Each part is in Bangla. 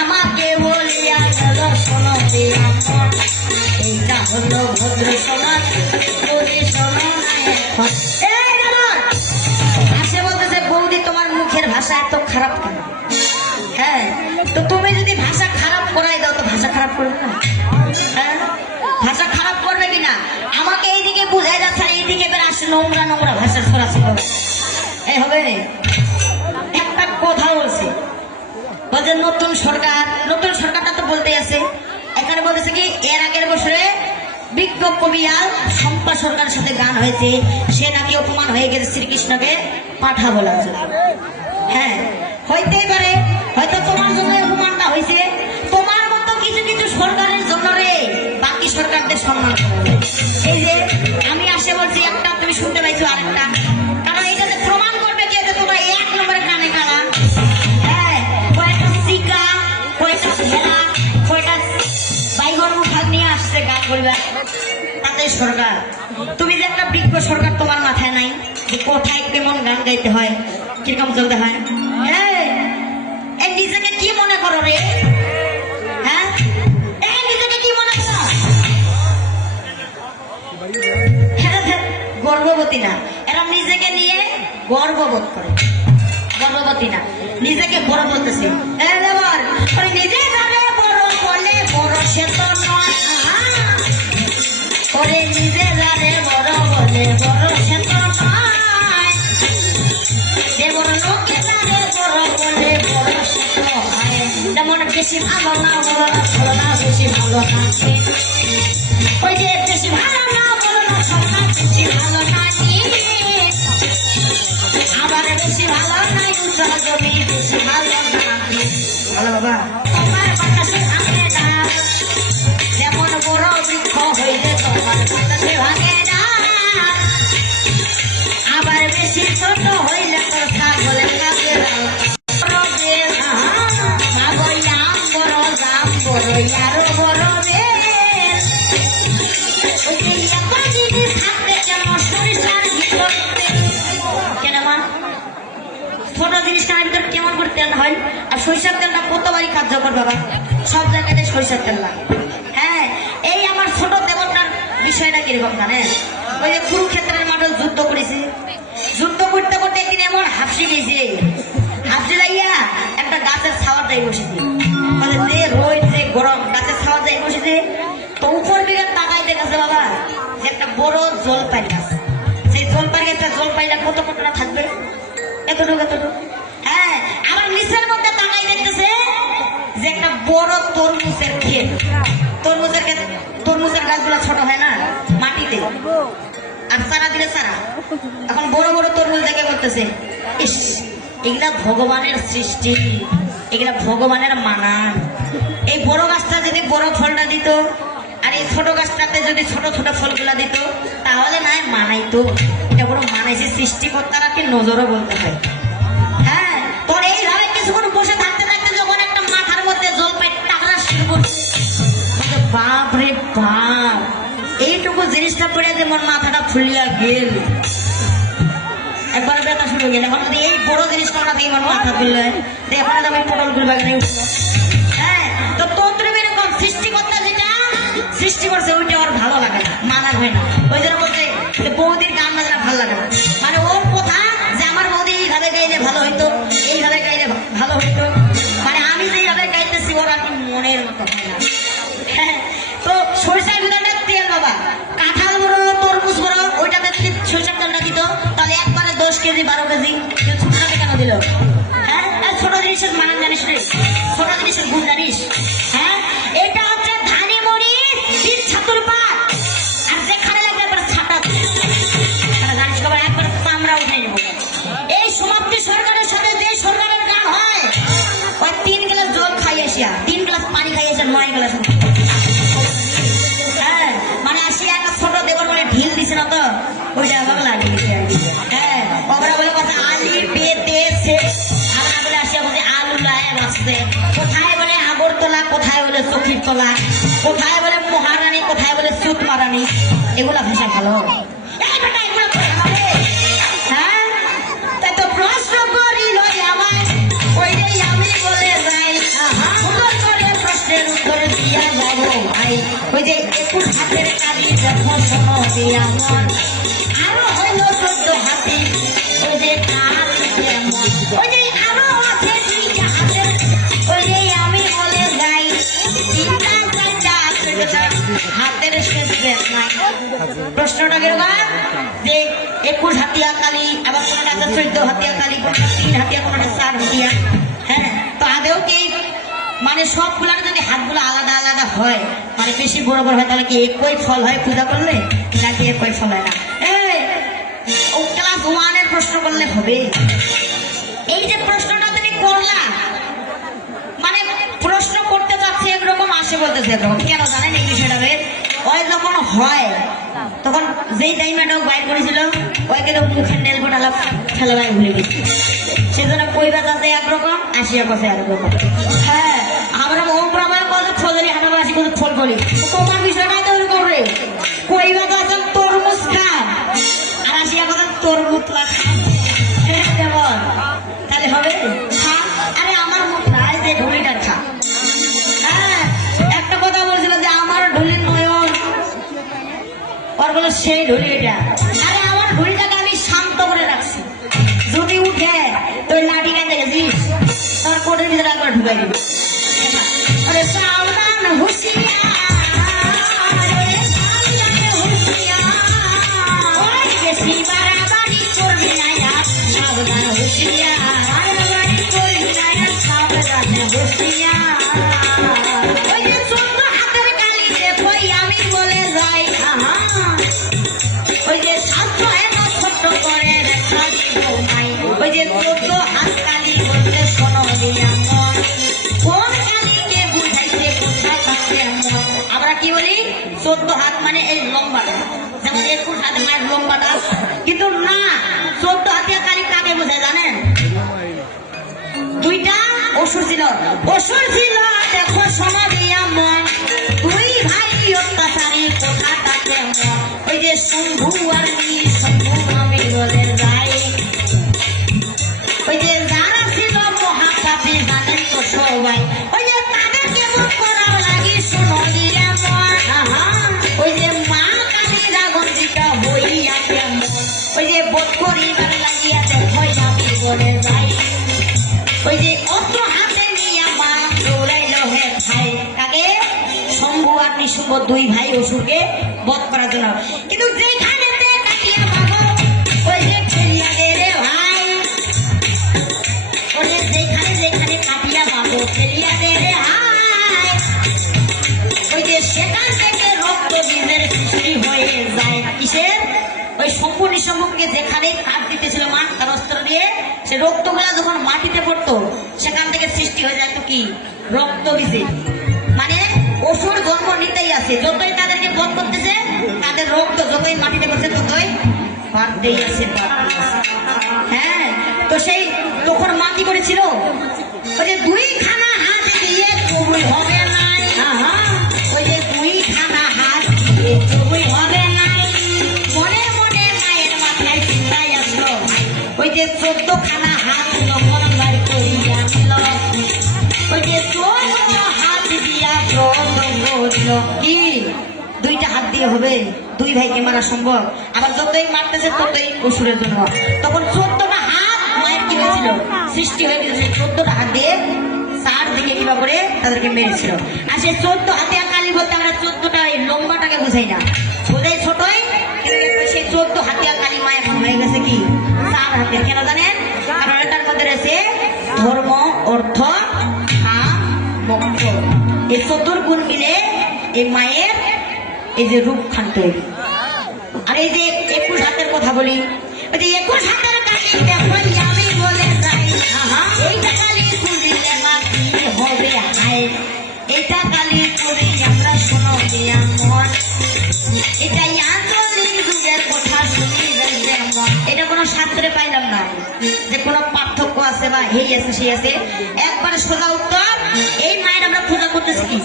আমাকে বলিয়া গেল শোনো এইটা হলো ভদ্র সমাজ আসে বলতেছে বৌদি তোমার মুখের ভাষা এত খারাপ কেন? হ্যাঁ, তো তুমি যদি ভাষা খারাপ করাই দাও তো ভাষা খারাপ করবে না? হ্যাঁ, ভাষা খারাপ করবে কিনা আমাকে এইদিকে বুঝাই যাচ্ছে, এইদিকে বের আসে নোংরা নোংরা ভাষা সরাসরি হবে। এই হবে একটা কথা বলছি, বলছে নতুন সরকারটা তো বলতে আছে। এখানে বলতেছে কি এর আগের বছরে বিজ্ঞ কবিয়াল শম্পা সরকারের সাথে গান হয়েছে, সে নাকি অপমান হয়ে গেছে শ্রীকৃষ্ণকে পাঠা বলা হচ্ছে। হ্যাঁ, হইতেই পারে, হয়তো তোমার জন্য অপমানটা হয়েছে, তোমার মতো কিছু কিছু সরকারের জন্য রে বাকি সরকারদের সম্মান করে। এই যে আমি আসে বলছি একটা, তুমি শুনতে পাইছো আরেকটা, কারণ এইটাতে প্রমাণ করবে যে তোমরা এক নম্বরে কানে কালা। হ্যাঁ, কয়েকটা শিকা, কয়েকটা ভেড়া, কয়েকটা বাইগন মুখাগ নিয়ে আসছে গান বলবে তাতে সরকার। তুমি যে একটা বিজ্ঞ সরকার তোমার মাথায় নাই যে কোথায় কেমন গান গাইতে হয়, কিরকম চলতে হয়? হ্যাঁ, এই নিজেকে কি মনে করো রে? হ্যাঁ, এই নিজেকে কি মনে করো? গর্ববতী না, এরা নিজেকে নিয়ে গর্ববোধ করে। গর্ববতী না, নিজেকে বড় বলতেছে। নিজে যাবে বড় বলে বড় সে তো নয়, ওরে নিজে যাবে বড় বলে বড় সে তো নয়, দেবর লোকে যাবে বড় বলে বড় সে তো হয়। যেমন বেশি ভালো না বলো না, ভালো না বেশি ভালো না, ওই যে বেশি ভালো না বলো না, সব না বেশি ভালো না, আবার বেশি ভালো নাই উজ্জ্বল জমি বেশি ভালো না। ভালো বাবা, তোমার বাতাসে ভাঙে না, যেমন বড় বৃক্ষ হইলে তোমার বাতাসে ভাঙে না, আবার বেশি ছোট হইলে তো ছাগলের কাছে যাও। বড় জাম বড় আরো বড় বেল, ওই যে এত জিনিস থাকতে কেন সরিষার ভিতর কেন মা? ছোট জিনিস কানের ভিতর কেমন করে তেল হয়? আর সরিষার তেলটা কতবারই কার্যকর বাবা, সব জায়গাতে সরিষার তেল লাগে। হ্যাঁ, এই আমার ছোট দেবতার বিষয়টা কিরকম জানেন? ওই যে কুরুক্ষেত্রের মাঠে যুদ্ধ করেছে, যুদ্ধ করতে করতে একদিন এমন হাফসি গেছে, হাফসি লাইয়া একটা গাছের ছাওয়াটাই বসেছে, যে রোদ যে গরম গাছের ছাওয়া যাই বসেছে, তো উপর দিকে তাকাই দেখাছে বাবা যে একটা বড় জলপাই গাছ, সেই জলপাই গাছটা জলপাইটা কত কতটা থাকবে, এতটুকু এতটুকু। হ্যাঁ, আমার নিচের মধ্যে তাকাই দেখতেছে যে একটা বড় তরমুজের ক্ষেত, তরমুজের গাছগুলো ছোট হয় না মাটিতে, আর চারা দিলে চারা, এখন বড় বড় তরমুজ দেখে করতেছে, ইস এগুলা ভগবানের সৃষ্টি, এগুলা ভগবানের মানান, এই বড় গাছটা যদি বড় ফলটা দিত আর এই ছোট গাছটাতে যদি ছোট ছোট ফলগুলা দিত তাহলে না মানাইতো, এটা বড় মানাইছে সৃষ্টিকর্তারাকে নজরও বলতে হয়। হ্যাঁ, তোর এইভাবে কিছুক্ষণ বসে থাকতে থাকতে যখন একটা মাথার মধ্যে জলপাই টাকরা শুরু করছে, বাপ রে বাপ, এইটুকু জিনিসটা পড়ে যেমন মাথাটা ফুলিয়া গেল, একবার ব্যথা শুরু গেল। এখন যদি এই বড় জিনিসটা আমরা দেখি মাথা ফুললে এখন আমি পটল গুলো বাগানে উঠবো। হ্যাঁ, তো তন্ত্রী এরকম সৃষ্টিকর্তা যেটা সৃষ্টি করছে ওইটা ওর ভালো লাগে না, মানা হয় না, ওই জন্য বলতে যে বৌদির গান বাজনা ভালো লাগে না, মানে ওর কথা যে আমার বৌদি এইভাবে গাইলে ভালো হইতো, এইভাবে গাইলে ভালো হইতো, মানে আমি যেইভাবে গাইতেছি ওর আর কি মনের মতো হয় না। হ্যাঁ, তো সরিষার ভিতরে তেল বাবা, কাঁঠাল বড় তরমুজ বড়, ওইটাতে সরিষার তেলটা দিত তাহলে একবারে 10 কেজি 12 কেজি, ছোটটাকে কেন দিল? হ্যাঁ, ছোট জিনিসের মানান জানিস রে, ছোট জিনিসের গুণ জানিস? হ্যাঁ, এটা হচ্ছে ধানি মরিচ বীজ ছাতুর পাত, আর যেখানে লাগবে একবার ছাটা জানিস খবর একবার চামড়া উঠে নেব। এই সমাপ্তি সরকারের সাথে যে সরকারের গান হয়, ওই 3 গ্লাস জল খাইয়েছিয়া 3 গ্লাস পানি খাইয়েছি মাই গলা শুনে হ্যাঁ মানে আসি একটা ছোট দেবর বলে ঢিল দিছে না তো ওইটা আমার লাগিয়েছে হ্যাঁ ওরা বলে কথা আলি পেতে সে আমরা বলে আসিয়া বলছে আলু লায় বাঁচতে কোথায় বলে আগরতলা কোথায় বলে চকির তলা কোথায় বলে মহারানী কোথায় বলে সুত মারানি এগুলা ভাষা ভালো হ্যাঁ তাই তো প্রশ্ন করিল আমার ওই যে আমি বলে যাই সুন্দর করে প্রশ্নের উত্তর দিয়া যাবো ভাই ওই যে 21 হাতের কালি যখন শোনো দিয়া মন আরো হইল 14 হাতি ওই যে ওই যে আরো আছে 2টা হাতের ওই যে আমি বলে যাই 3টা 4টা হাতের শেষ বেশ নাই প্রশ্নটা কিরকম যে 21 হাতিয়া কালি আবার কোনটা আছে 14 হাতিয়া কালি কোনটা 3 হাতিয়া কোনটা 4 হাতিয়া হ্যাঁ তো আদেও কি মানে সবগুলার যদি হাতগুলো আলাদা আলাদা হয় মানে বেশি বড় বড় হয় তাহলে কি একই ফল হয় পূজা করলে নাকি একই ফল হয় না ও ক্লাস 1 এর প্রশ্ন করলে হবে এই যে প্রশ্নটা তুমি করলা মানে প্রশ্ন করতে যাচ্ছে একরকম আসে বলতেছে একরকম কেন জানেন এই বিষয়টা ওই যখন হয় তখন যেই টাইমটা বাইর করেছিল ওই কিন্তু মুখের নেল ফোটালা ফেলালাই ভুলে গেছে সেজন্য কইবা যাতে একরকম আসিয়া কথা একরকম হ্যাঁ আমরা ওমরামায় বলে ফজলি হানাবাসী করে ফল বলি তোমার বিষয়টা তো এরকম রে কইবা যাতে তরমুজ খা আর আসিয়া কথা তরমুজ খা কেমন তাহলে হবে খা আরে আমার মুখ নাই যে ঢুলিটা খা হ্যাঁ একটা কথা বলছিল যে আমার ঢুলির নয়ন ওর বলে সেই ঢুলি এটা আরে আমার ঢুলিটাকে আমি শান্ত করে রাখছি যদি উঠে তো লাঠি কাঁদে গেছিস তোমার কোটের ভিতরে একবার ঢুকাই দিবি আরে সাবধান হুঁশিয়ার বেশি বাড়াবাড়ি করবি না সাবধান হুঁশিয়ার করবি না সাবধান হুঁশিয়ার ওই যে 14 হাতের কালি দেখো আমি বলে যাই ওই যে ছাত্র এত ছোট্ট করে দেখা দিব ভাই ওই যে 14 হাত কালি বলতে শোনো মন কোন কালিকে বুঝাইতে কোথায় থাকবে মন আমরা কি বলি 14 হাত মানে এই লম্বাটা যেমন 21 হাত মায়ের লম্বাটা কিন্তু না 14 হাতের কালি কাকে বোঝায় জানেন 2টা অসুর ছিল দেখো শোনো দিয়া মন 2 ভাই অত্যাচারী কোথা থাকে মন ওই যে শম্ভু আর শম্ভু আমি বলে যাই ওই যে যারা ছিল মহাকাপি জানেন তো সবাই ওই যে তাদের কেমন করার লাগি শোনো দিয়া মন ওই যে মা কালীরা গঞ্জিকা হইয়া কেমন ওই যে বোধ করিবার লাগিয়া দেখো আমি বলে যাই ওই যে অত হাতে নিয়ে মা দৌড়াইল হে ভাই কাকে শম্ভু আর নিশুম্ভ 2 ভাই অসুরকে বধ করার জন্য কিন্তু যেখানে কাটিয়া বাবু ওই যে ফেরিয়া দে রে ভাই ওই যে যেখানে কাটিয়া বাবু ফেরিয়া দে রে ভাই ওই যে সেখান থেকে রক্ত বীজের সৃষ্টি হয়ে যায় কিসের ওই শম্ভু নিশুম্ভকে যেখানে কাট দিতেছিল মা তার অস্ত্র দিয়ে সে রক্তগুলা যখন মাটিতে পড়তো সেখান থেকে সৃষ্টি হয়ে যায় তো কি রক্ত বীজে মানে অসুর জন্ম নিতেই আছে যতই তাদেরকে বধ করতেছে তাদের রক্ত যতই মাটিতে পড়ছে ততই বাড়তেই আছে হ্যাঁ তো সেই তখন মা কি করেছিল ওই যে 2 খানা হাত দিয়ে কবুল হবে নাই ওই যে 2 খানা হাত দিয়ে কবুল হবে নাই মনে মনে মায়ের মাথায় চিন্তায় আসলো ওই যে 14 খানা হাত যখন বার করিয়া দিল ওই যে 14 হাত দিয়া কি 2টা হাত দিয়ে হবে 2 ভাইকে মারা সম্ভব আবার যতই মারতেছে ততই অসুরের জন্য তখন 14টা হাত মায়ের কি হয়েছিল সৃষ্টি হয়ে গেছে 14টা হাত দিয়ে 4 দিকে কিবা করে তাদেরকে মেরেছিল আর সেই 14 হাতে কালি বলতে আমরা 14টা লম্বাটাকে বুঝাই না বোঝাই ছোটই সেই 14 হাতিয়া কালী মা এখন হয়ে গেছে কি 4 হাতে কেন জানেন কারণ এটার মধ্যে রয়েছে ধর্ম অর্থ কাম মোক্ষ এই 14 গুণ মিলে এই মায়ের এই যে রূপখান তৈরি আর এই যে 21 হাতের কথা বলি ওই যে 21 হাতের কালী দেখো আমি বলে যাই এইটা কালী খুঁজিলে মা কি হবে হায় এটা কালি করি আমরা শোনো দিয়া মন, এটাই আঞ্চলিক যুগের কথা শুনি যেমন। এটা কোনো শাস্ত্রে পাইলাম না যে কোনো পার্থক্য আছে বা এই আছে সেই আছে, একবারে সোজা উত্তর। এই মায়ের আমরা পূজা করতেছি কি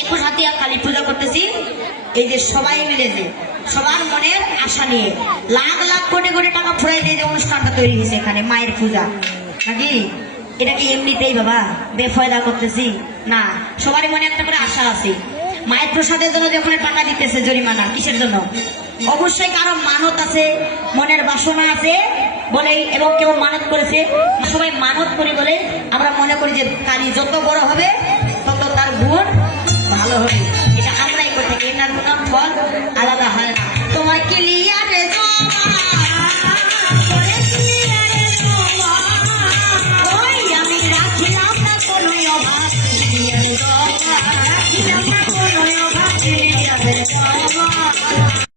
21 হাতিয়া কালী পূজা করতেছি, এই যে সবাই মিলে যে সবার মনের আশা নিয়ে লাখ লাখ কোটি কোটি টাকা ফুরাই দিয়ে যে অনুষ্ঠানটা তৈরি হয়েছে এখানে মায়ের পূজা নাকি, এটা কি এমনিতেই বাবা বেফায়দা করতেছি না, সবারই মনে একটা করে আশা আছে। মায়ের প্রসাদের জন্য যখন টাকা দিতেছে জরিমানা কিসের জন্য, অবশ্যই কারো মানত আছে, মনের বাসনা আছে বলেই, এবং কেউ মানত করেছে, সবাই মানত করে বলে আমরা মনে করি যে কালী যত বড় হবে তত তার গুণ ভালো হবে, এটা আমরাই করে থাকি, এটার কোনো ফল আলাদা হয় না। তোমার ক্লিয়ারে আমি রাখিলাম না কোনো অভাব, রাখিলাম না কোনো অভাব।